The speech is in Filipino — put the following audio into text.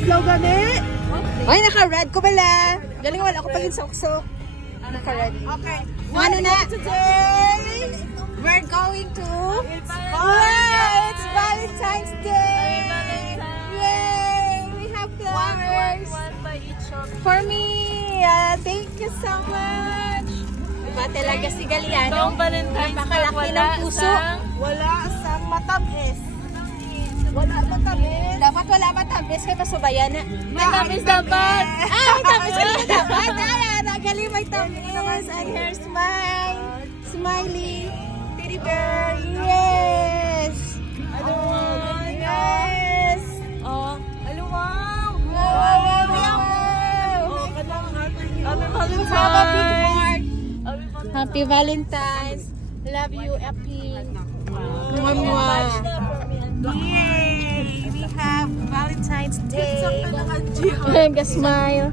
adlaw gani. Ay, naka-red ko pala. Galing wala ako pagin sok-sok. Naka-red. Okay. Ano na? Today, We're going to... Wow, it's Valentine's Day! Yay! We have flowers! One by each of For me! Thank you so much! Diba talaga si Galiano? Noong Valentine's Napakalaki ng puso. wala sang matamis. Wala matamis. Dapat wala matabis kay pasubayan na. Matamis dapat! May tamis ka na dapat! Nagaling may tamis! And here's smile! Smiley! Teddy bear! Yes! Yes! Oh, Aluwaw. Wow! Happy Have a big Valentine's! heart! Happy Valentine's! Happy Valentine's! Love you, Epi! Mwah! Yay! We have Valentine's Day. Smile!